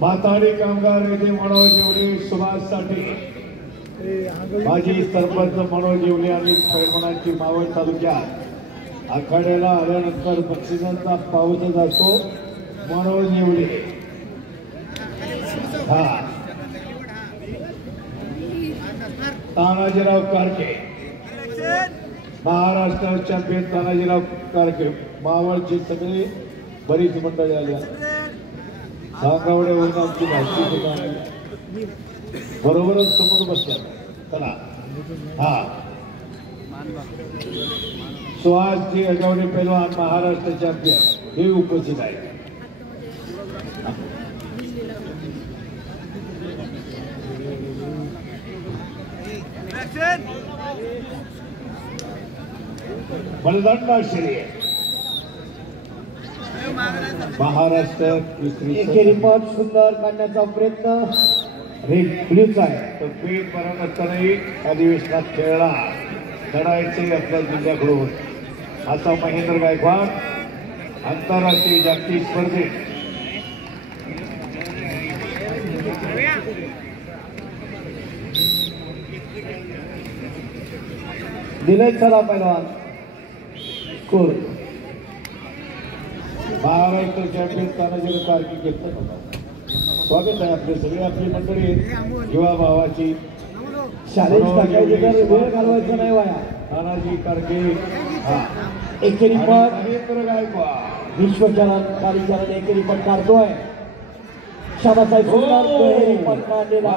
माथाडी कामगार नेते मनोज येवले सुभाष साठी माजी सरपंच मनोज येवले आणि पैलवानांची मावळ तालुक्यात आखाड्याला आल्यानंतर बक्षिसांचा पाऊसच असतो। मनोज येवले तानाजीराव कारके महाराष्ट्र चॅम्पियन तानाजीराव कारके मावळची सगळी बरीच मंडळी आली सांगावड्यावरून आमची माहिती बरोबरच समोर बसल्या चला सुहासजी अगवडे पैलवान महाराष्ट्र चॅम्पियन हे उपस्थित आहे। बलदंडा शर्यत महाराष्ट्र रिपोर्ट सुंदर करण्याचा प्रयत्न रेड ब्ल्यूचा आहे तो पेट बरा नसतानाही अधिवेशनात खेळला लढायचे आपल्या जिल्ह्याकडून असा महेंद्र गायकवाड आंतरराष्ट्रीय जागतिक स्पर्धेत दिले चला पैलवान स्कोर महाराष्ट्र चॅम्पियन तानाजीराव कारके घेतलं। स्वागत आहे आपले सगळे आपली मंडळी युवा भावाची शाळेत वेळ घालवायचा नाही वाया। तानाजी कारके एकेरी पद महेंद्र गायकवाड विश्वचरण कालीचरण एकेरी पद काढतोय शाबासाहेब सुंदर पद काढलेला